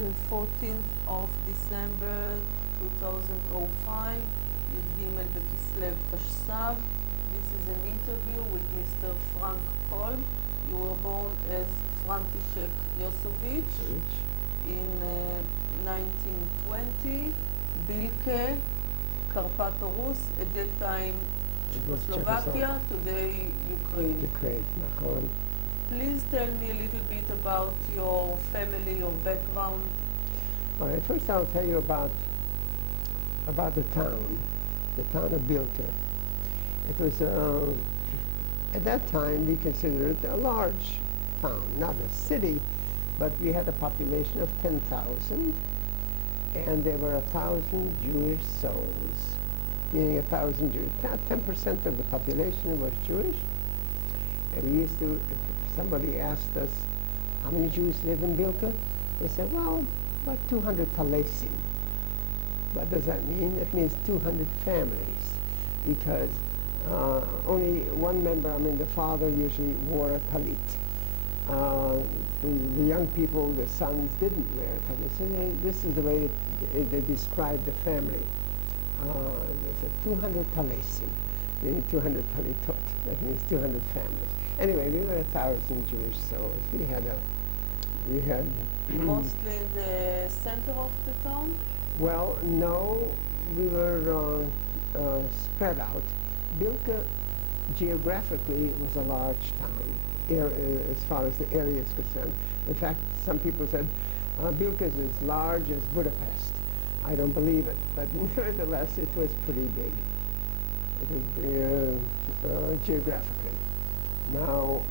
the 14th of December 2005, י"ג בכסלו תשס"ו. This is an interview with Mr. Frank Kolb. You were born as František Josovich in 1920, Bilke, Karpato Rus, at that time Czechoslovakia, today Ukraine. Ukraine, נכון. Please tell me a little bit about your family, your background. All right, first I'll tell you about the town of Bilke. It was, at that time, we considered it a large town, not a city, but we had a population of 10,000, and there were 1,000 Jewish souls, meaning 1,000 Jews. 10% of the population was Jewish, and we used to, if somebody asked us, how many Jews live in Bilke? We said, well, about 200 Talesim. What does that mean? It means 200 families, because only one member, the father usually wore a talit. The young people, the sons, didn't wear a talit. So this is the way they described the family. They said 200 Talesim, meaning 200 Talitot. That means 200 families. Anyway, we were 1,000 Jewish souls. We had Mostly in the center of the town? Well, no, we were spread out. Bilke, geographically, was a large town, as far as the area is concerned. In fact, some people said, Bilke is as large as Budapest. I don't believe it, but nevertheless, it was pretty big. It was geographically. Now,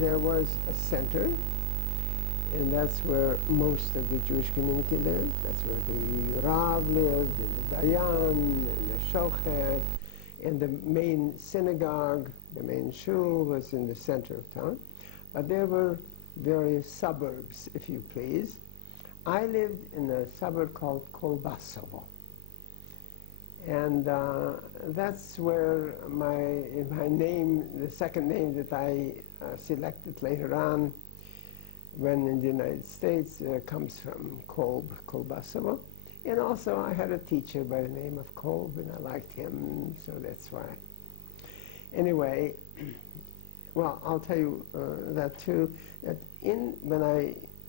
there was a center, and that's where most of the Jewish community lived. That's where the Rav lived, and the Dayan, and the Shochet, and the main synagogue, the main shul, was in the center of town. But there were various suburbs, if you please. I lived in a suburb called Kolbasovo. And that's where my name, the second name that I selected later on, when in the United States, comes from Kolbasovo. And also I had a teacher by the name of Kolb, and I liked him, so that's why. Anyway, well, I'll tell you that too, that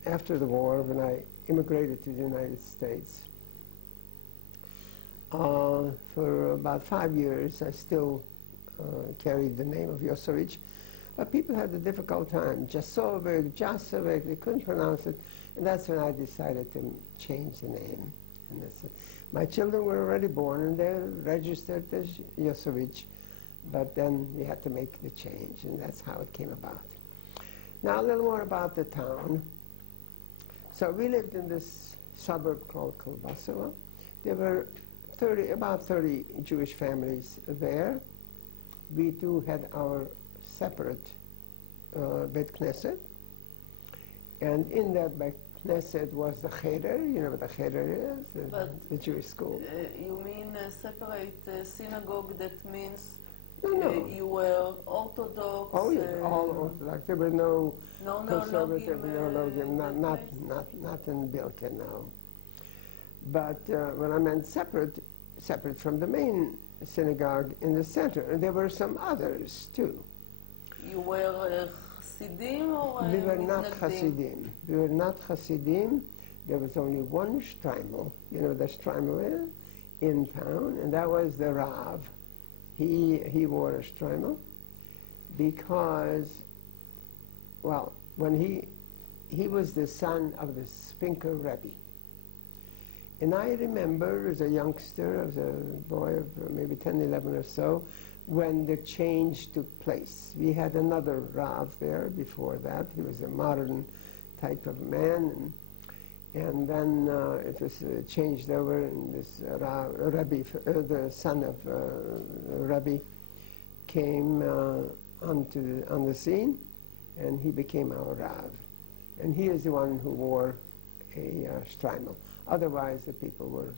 after the war, when I immigrated to the United States, for about 5 years, I still carried the name of Yosovich, but people had a difficult time. Jasovich, they couldn't pronounce it, and that's when I decided to change the name. And that's it. My children were already born, and they're registered as Yosovich, but then we had to make the change, and that's how it came about. Now a little more about the town. So we lived in this suburb called Kolbasovo. There were about 30 Jewish families there. We too had our separate Bet Knesset, and in that Bet Knesset was the Cheder. You know what the Cheder is? The Jewish school. You mean separate synagogue? That means No. You were Orthodox? Oh, yes, all Orthodox. There were no conservative, not in Bilke, no. But when I meant separate from the main synagogue in the center, and there were some others too. You were Hasidim or We were not Hasidim. We were not Hasidim. There was only one shtreimel, you know what the shtreimel is, in town, and that was the Rav. He wore a shtreimel because, well, when he was the son of the Spinker Rebbe. And I remember as a youngster, as a boy of maybe 10, 11 or so, when the change took place. We had another Rav there before that. He was a modern type of man. And then it was changed over, and this Rebbe, the son of Rebbe, came on the scene, and he became our Rav. And he is the one who wore a shtreimel. Otherwise, the people were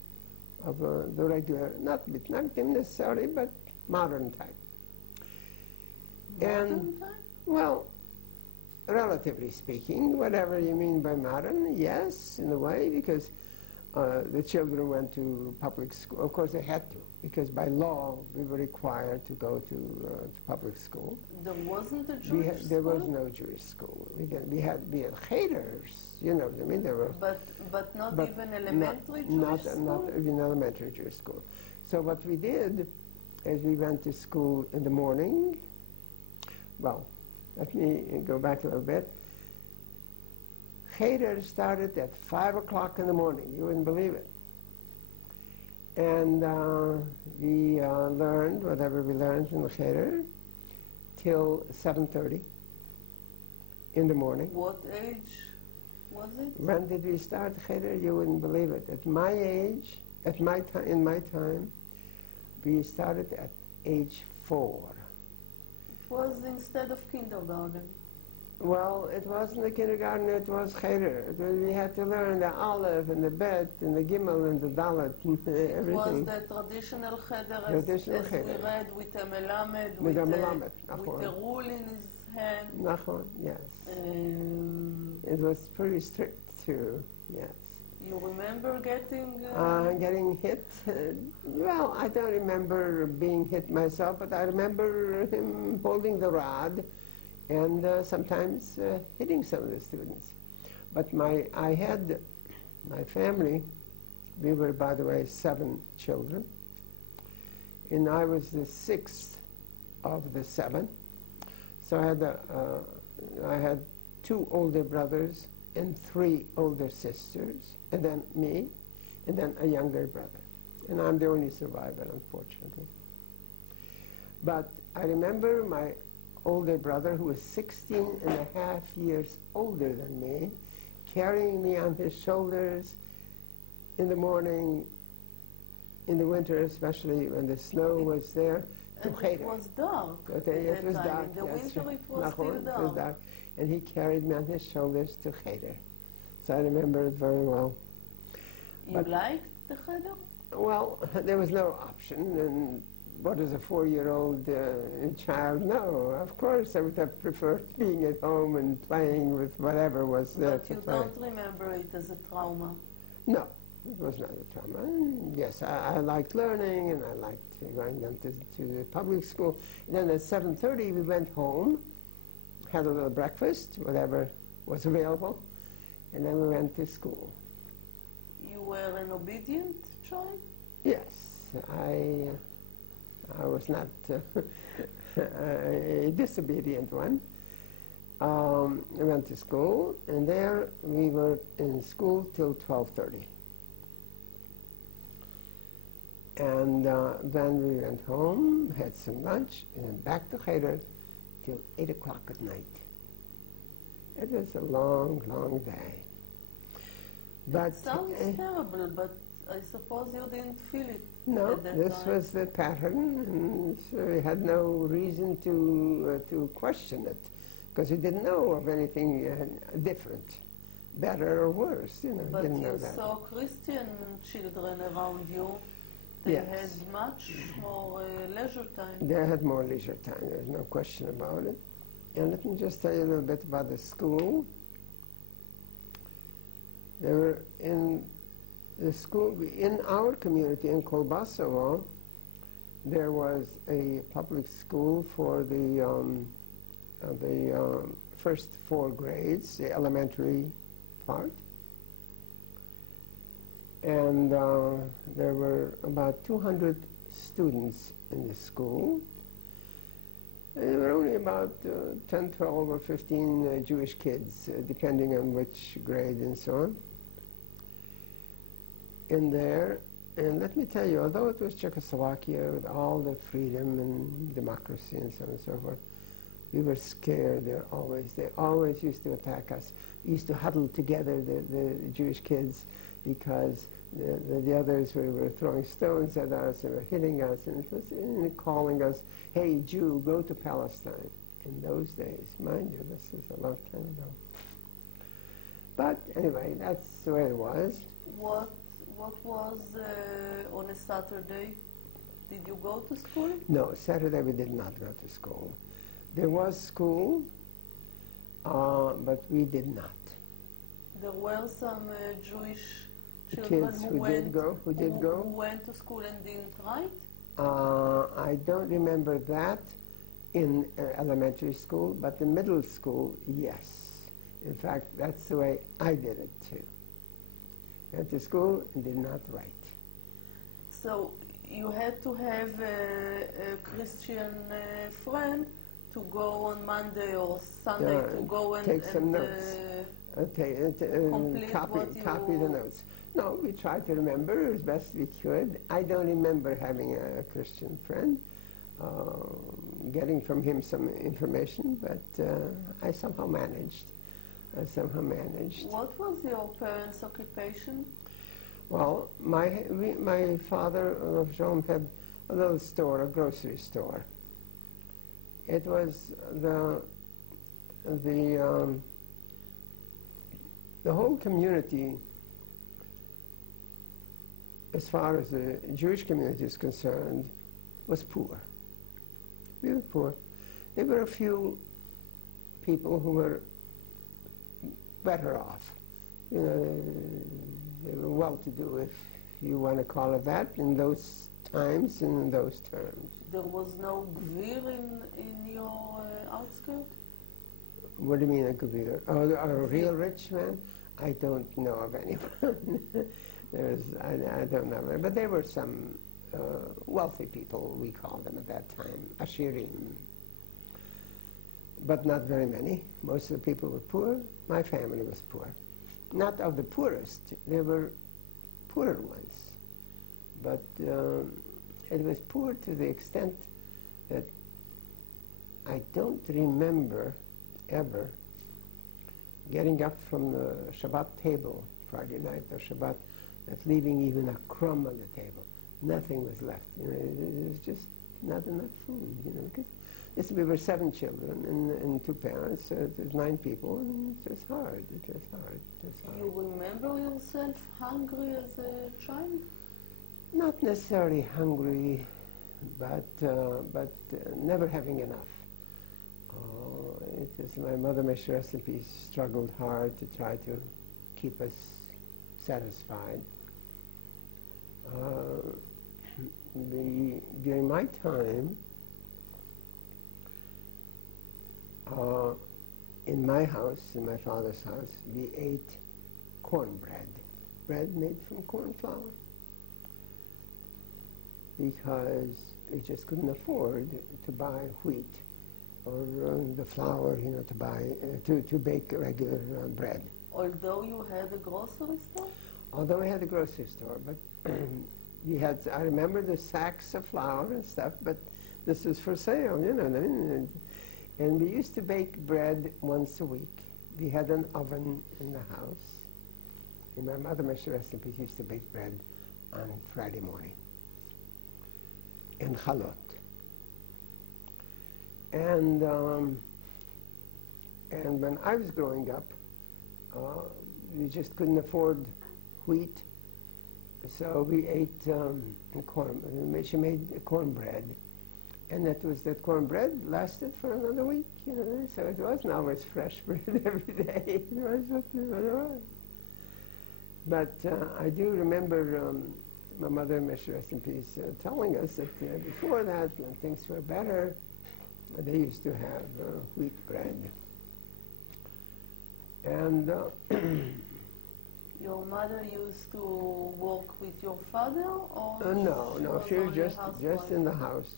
of the regular, not necessarily, but modern type. Modern type? Well, relatively speaking, whatever you mean by modern, yes, in a way, because the children went to public school. Of course, they had to, because by law we were required to go to public school. There wasn't a Jewish school? There was no Jewish school. We had chaters, you know what I mean? There were, but not even elementary Jewish school? Not even elementary Jewish school. So what we did is we went to school in the morning. Well, let me go back a little bit. Cheder started at 5 o'clock in the morning. You wouldn't believe it. And we learned whatever we learned in the Cheder till 7:30 in the morning. What age was it? When did we start Cheder? You wouldn't believe it. At my age, in my time, we started at age 4. It was instead of kindergarten. Well, it wasn't the kindergarten, it was Cheder. We had to learn the Aleph and the Bet and the Gimel and the Dalet and everything. It was the traditional Cheder as we read with a Melamed, with a rule in his hand. Nachon, yes. It was pretty strict too, yes. You remember getting... Getting hit? Well, I don't remember being hit myself, but I remember him holding the rod and sometimes hitting some of the students. But my family, we were, by the way, 7 children, and I was the 6th of the 7. So I had 2 older brothers and 3 older sisters, and then me, and then a younger brother. And I'm the only survivor, unfortunately. But I remember my older brother, who was 16 and a half years older than me, carrying me on his shoulders in the morning, in the winter especially, when the snow was there, to And Cheder. it was dark It was dark. In the yes. winter it was Nachon, still it dark. was dark. And he carried me on his shoulders to Cheder. So I remember it very well. You liked the Cheder? Well, there was no option, and what does a 4-year-old child know? Of course, I would have preferred being at home and playing with whatever was there to play. But you don't remember it as a trauma? No, it was not a trauma. Yes, I liked learning, and I liked going down to the public school. And then at 7:30, we went home, had a little breakfast, whatever was available, and then we went to school. You were an obedient child? Yes, I was not a disobedient one. I went to school, and there we were in school till 12:30. And then we went home, had some lunch, and then back to Cheder till 8 o'clock at night. It was a long, long day. But It sounds terrible, but I suppose you didn't feel it no, at that this time. was the pattern, and so we had no reason to question it, because we didn't know of anything different, better or worse. You know, we But didn't know you that. saw Christian children around you. They Yes. had much more leisure time. They had more leisure time. There's no question about it. And let me just tell you a little bit about the school. There were in the school, in our community in Kolbasovo, there was a public school for the first 4 grades, the elementary part. And there were about 200 students in the school. And there were only about 10, 12, or 15 Jewish kids, depending on which grade and so on, in there. And let me tell you, although it was Czechoslovakia with all the freedom and democracy and so on and so forth, we were scared. They always used to attack us. We used to huddle together, the Jewish kids, because the others were throwing stones at us and were hitting us, and it was calling us, "Hey, Jew, go to Palestine." In those days, mind you, this is a long time ago. But anyway, that's the way it was. What was on a Saturday? Did you go to school? No, Saturday we did not go to school. There was school but we did not. There were some Jewish children Kids who did go. who went to school and didn't write? I don't remember that in elementary school, but in middle school, yes. In fact, that's the way I did it too. Went to school and did not write. So you had to have a Christian friend to go on Monday or Sunday to go and take some notes. Copy the notes. No, we tried to remember as best we could. I don't remember having a Christian friend, getting from him some information, but I somehow managed. What was your parents' occupation? Well, my father, Jean, had a little store, a grocery store. It was the whole community, as far as the Jewish community is concerned, was poor. Really poor. There were a few people who were better off. You know, they were well-to-do, if you want to call it that, in those times and in those terms. There was no gvir in your outskirts? What do you mean a gvir? A real rich man? I don't know of anyone. I don't know. But there were some wealthy people, we called them at that time, ashirim. But not very many. Most of the people were poor. My family was poor. Not of the poorest. There were poorer ones. But it was poor to the extent that I don't remember ever getting up from the Shabbat table, Friday night or Shabbat, not leaving even a crumb on the table. Nothing was left. You know, it was just not enough food. You know, because we were 7 children and 2 parents, so it was 9 people, and it was hard. You remember yourself hungry as a child? Not necessarily hungry, but never having enough. It is my mother, may she rest in peace, struggled hard to try to keep us satisfied. During my time, in my house, in my father's house, we ate cornbread, bread made from corn flour, because we just couldn't afford to buy wheat or the flour, you know, to buy to bake regular bread. Although you had a grocery store? Although we had a grocery store, but we had, I remember the sacks of flour and stuff, but this was for sale, you know. And we used to bake bread once a week. We had an oven in the house. And my mother, may she rest in peace, used to bake bread on Friday morning. And chalot. And when I was growing up, we just couldn't afford wheat, so we ate corn. She made cornbread, and that cornbread lasted for another week. You know, so it wasn't always fresh bread every day. It was what it was. But I do remember my mother, may she rest in peace, telling us that before that, when things were better, they used to have wheat bread. And your mother used to work with your father, or no, she was just in the house,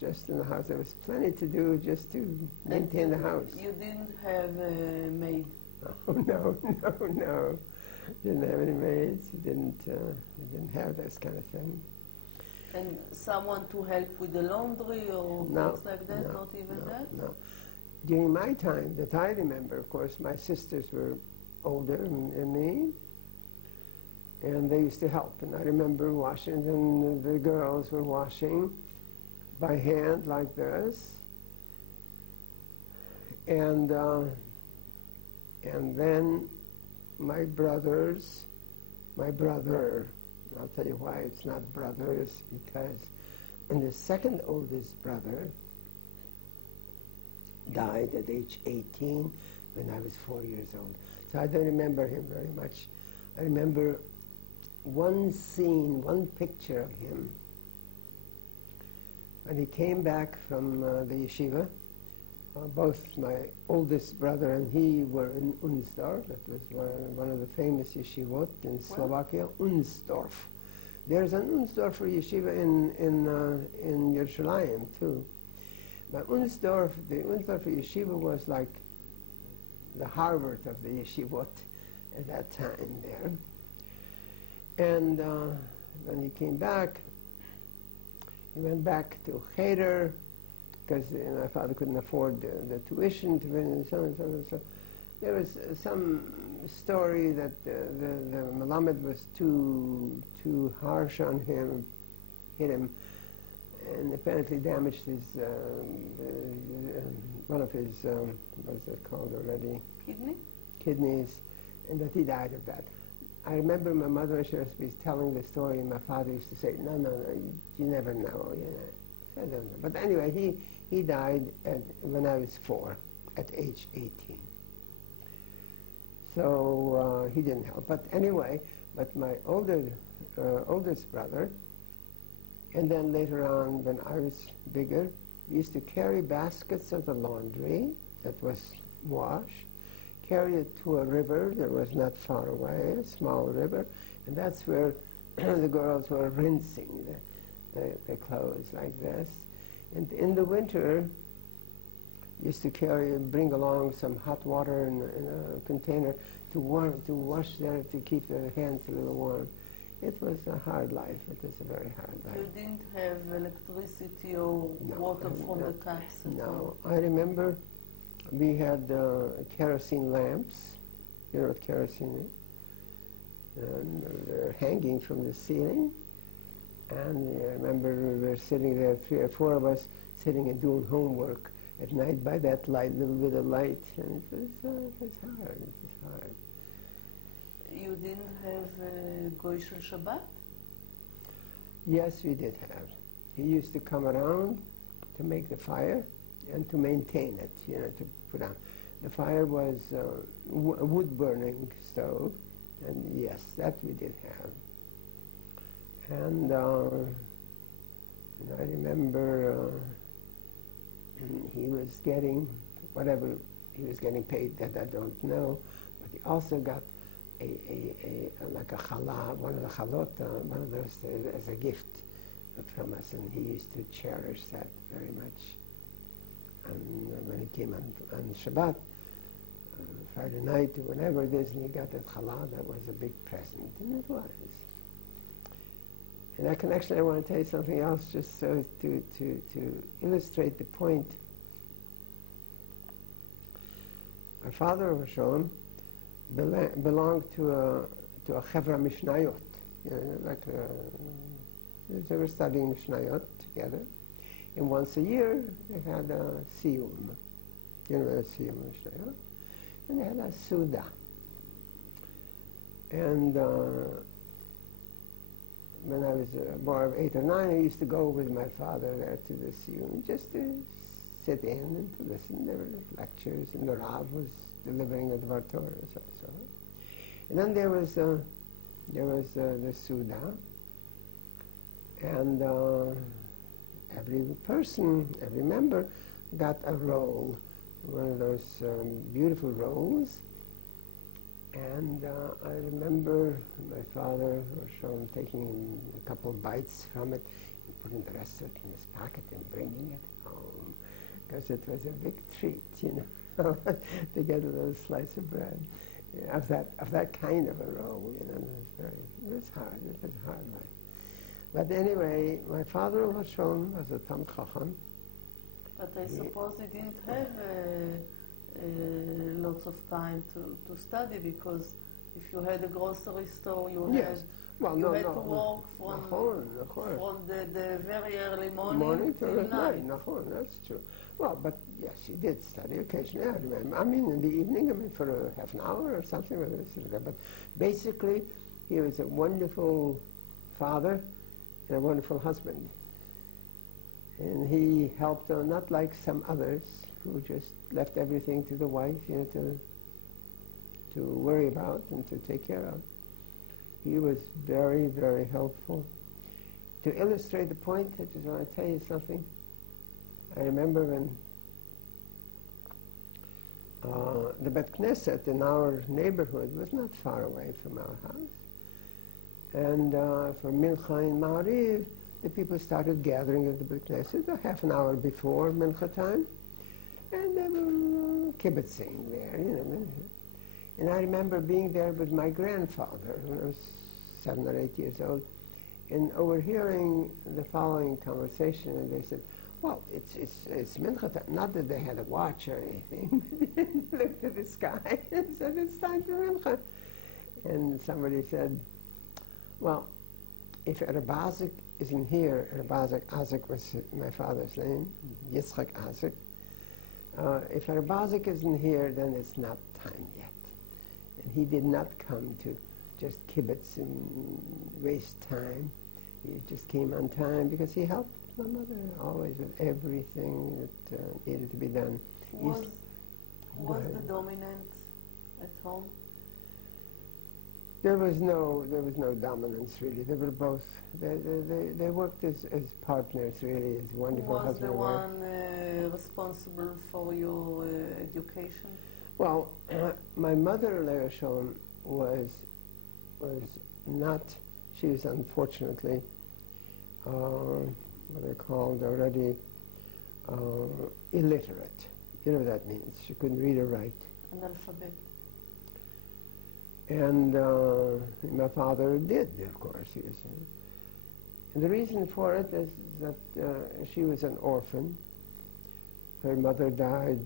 There was plenty to do just to maintain the house. You didn't have a maid? Oh, no. Didn't have any maids. We didn't have this kind of thing. And someone to help with the laundry or things like that? Not even that? No. During my time that I remember, of course, my sisters were older than me, and they used to help. And I remember washing, and the girls were washing by hand like this. And then my brother, I'll tell you why it's not brothers, because when the second oldest brother died at age 18, when I was 4 years old. So I don't remember him very much. I remember one scene, one picture of him. When he came back from the yeshiva, both my oldest brother and he were in Unsdorf. That was one of the famous yeshivot in Slovakia, Unsdorf. There's an Unsdorfer yeshiva in Yerushalayim too. But the Unsdorfer yeshiva was like the Harvard of the yeshivot at that time there. And when he came back, he went back to Cheder, because my father couldn't afford the tuition to and so on and so on. So there was some story that the Melamed was too harsh on him, hit him, and apparently damaged his one of his what is that called already? Kidneys, and that he died of that. I remember my mother was telling the story, and my father used to say, "No, you never know." You know. So I don't know. But anyway, he died when I was 4, at age 18. So he didn't help. But anyway, my oldest brother, and then later on when I was bigger, we used to carry baskets of the laundry that was washed, carry it to a river that was not far away, a small river, and that's where the girls were rinsing the clothes like this. And in the winter, used to bring along some hot water in a container to wash there, to keep the hands a little warm. It was a hard life. It was a very hard life. You didn't have electricity or water from the taps? No. I remember we had kerosene lamps. You know what kerosene is? And they're hanging from the ceiling. And I remember we were sitting there, 3 or 4 of us, sitting and doing homework at night by that light, little bit of light, and it was hard. It was hard. You didn't have Goy Shel Shabbat? Yes, we did have. He used to come around to make the fire and to maintain it, you know, to put on. The fire was a wood-burning stove, and yes, that we did have. And I remember he was getting whatever he was getting paid, that I don't know, but he also got like a challah, one of the chalot, one of those as a gift from us, and he used to cherish that very much. And when he came on Shabbat, Friday night, or whenever it is, and he got that challah, that was a big present, and it was. In that connection, I want to tell you something else, just so to illustrate the point. Our father, Hashem, belonged to a chevra mishnayot. You know, like they were studying mishnayot together, and once a year they had a siyum. You know, a siyum mishnayot, and they had a suda. And when I was a boy of 8 or 9, I used to go with my father there to the siyum, just to sit in and to listen. There were lectures, and the Rav was delivering a Dvar Torah and so on. And then there was the Suda, and every person, every member got a roll, one of those beautiful rolls. And I remember my father was taking a couple of bites from it and putting the rest of it in his pocket and bringing it home, because it was a big treat, you know, to get a little slice of bread of that kind of a roll. You know, it was hard. It was a hard life. But anyway, my father was a Tam Chacham. But I suppose he didn't have lots of time to study, because if you had a grocery store, you had to work from the very early morning till night. That's true. Well, but yes, he did study occasionally. I remember. I mean, in the evening, for a half an hour or something. But basically, he was a wonderful father and a wonderful husband. And he helped her, not like some others who just left everything to the wife, to worry about and to take care of. He was very, very helpful. To illustrate the point, I just want to tell you something. I remember when the Bet Knesset in our neighborhood was not far away from our house. And for Mincha and Ma'ariv, the people started gathering at the Bet Knesset a half an hour before Mincha time. And they were kibitzing there, And I remember being there with my grandfather when I was 7 or 8 years old, and overhearing the following conversation, and they said, well, it's Mincha time. Not that they had a watch or anything. They looked at the sky and said, it's time for Mincha. And somebody said, well, if Arabazik isn't here, Arabazik was my father's name, Yitzchak Azik. If Arabazik isn't here, then it's not time yet. And he did not come to just kibitz and waste time. He just came on time because he helped my mother always with everything that needed to be done. Was the dominant at home? There was no dominance really. They were both. They worked as partners really, as wonderful husband and wife. Was the one responsible for your education? Well, my mother, Leah Sholem, was not. She was unfortunately what they called already illiterate. You know what that means. She couldn't read or write. Analphabet. And my father did, of course. He was, and the reason for it is that she was an orphan. Her mother died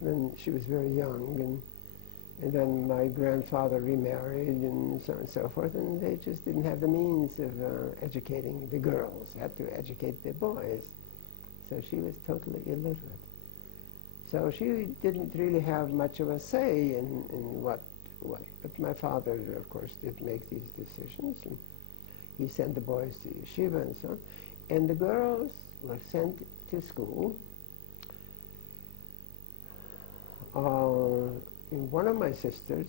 when she was very young, and then my grandfather remarried, and so on and so forth, and they just didn't have the means of educating the girls. They had to educate the boys. So she was totally illiterate. So she didn't really have much of a say in what. But my father, of course, did make these decisions, and he sent the boys to yeshiva and so on. And the girls were sent to school. And one of my sisters,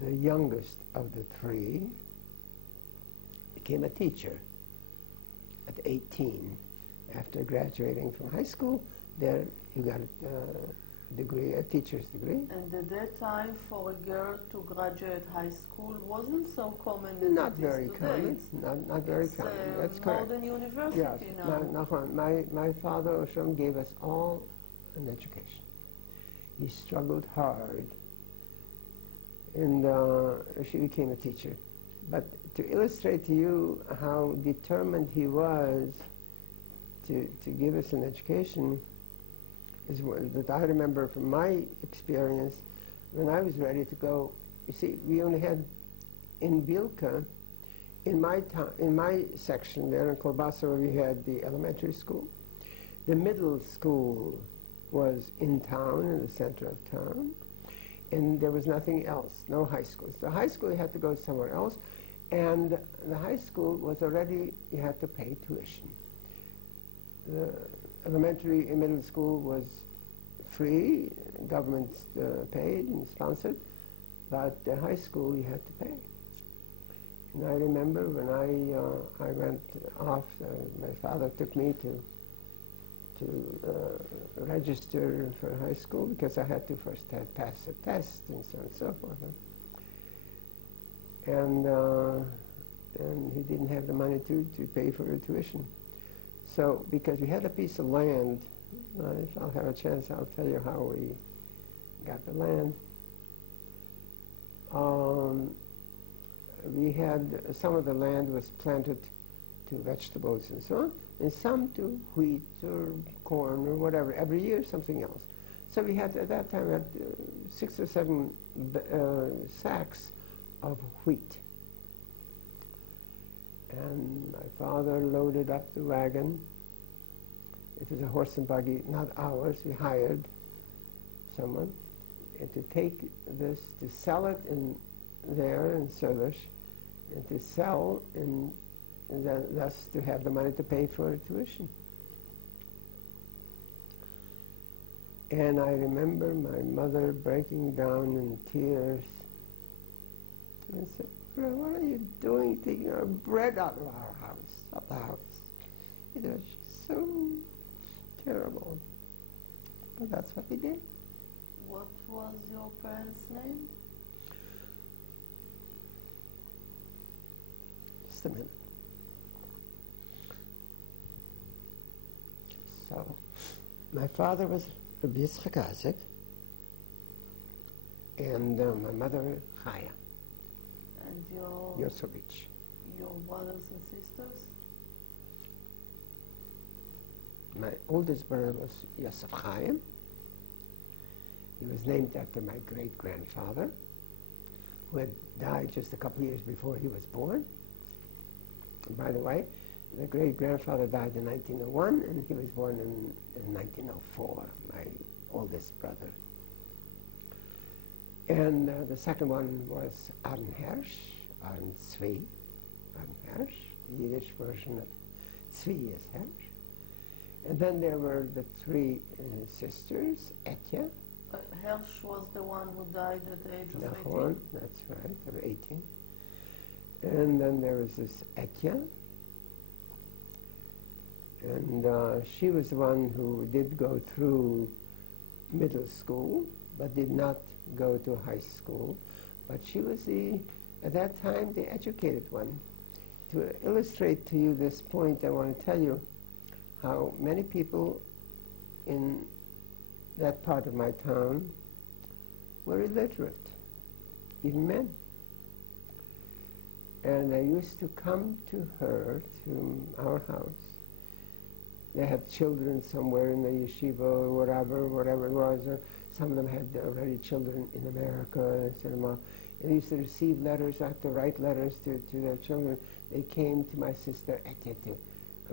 the youngest of the three, became a teacher at 18. After graduating from high school, there you got a degree, a teacher's degree. And at that time, for a girl to graduate high school wasn't so common as Not it very is common. today. Not very common. That's correct. More than university Yes. now. My father Hashem gave us all an education. He struggled hard, and she became a teacher. But to illustrate to you how determined he was to give us an education, is that I remember from my experience when I was ready to go. You see, we only had in Bilka, in my section there in Kolbasa, where we had the elementary school. The middle school was in town, in the center of town, and there was nothing else, no high schools. The high school you had to go somewhere else, and the high school was already, you had to pay tuition. The elementary and middle school was free, government paid and sponsored, but the high school you had to pay. And I remember when I went off, my father took me to register for high school because I had to first pass a test and so on and so forth. And he didn't have the money to pay for the tuition. So, because we had a piece of land, if I'll have a chance, I'll tell you how we got the land. We had, some of the land was planted to vegetables and so on, and some to wheat or corn or whatever, every year something else. So we had, at that time, we had 6 or 7 sacks of wheat. And my father loaded up the wagon. It was a horse and buggy, not ours. We hired someone and to take this, to sell it in there in Servish, and to sell in thus to have the money to pay for tuition. And I remember my mother breaking down in tears and said, "What are you doing, taking our bread out of our house, of the house?" It was so terrible. But that's what we did. What was your parents' name? Just a minute. So, my father was Rabbi Yitzchak Isaac, and my mother, Chaya And your Yosovich. brothers and sisters? My oldest brother was Yosef Chaim. He was named after my great-grandfather, who had died just a couple of years before he was born. And by the way, the great-grandfather died in 1901, and he was born in 1904, my oldest brother. And the second one was Arn Hersh, Arn Tzvi, Arn Hersh. The Yiddish version of Tzvi is Hersh. And then there were the three sisters, Etya. Hersh was the one who died at the age of 18? Nachon, that's right, of 18. And then there was this Etya. And she was the one who did go through middle school, but did not go to high school. But she was at that time, the educated one. To illustrate to you this point, I want to tell you how many people in that part of my town were illiterate, even men. And they used to come to her, to our house. They had children somewhere in the yeshiva or whatever it was. Or some of them had already children in America. And they used to receive letters, I have to write letters to their children. They came to my sister Etya to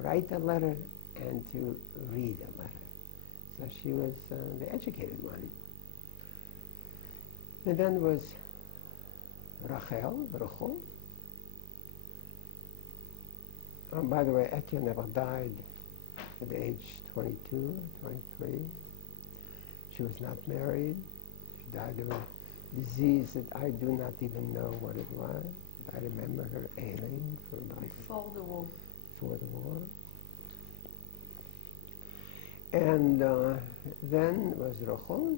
write a letter and to read a letter. So she was the educated one. And then was Rachel. By the way, Etya never died at age 22, 23. She was not married. She died of a disease that I do not even know what it was. I remember her ailing for about... Before the war. Before the war. And then was Rochel,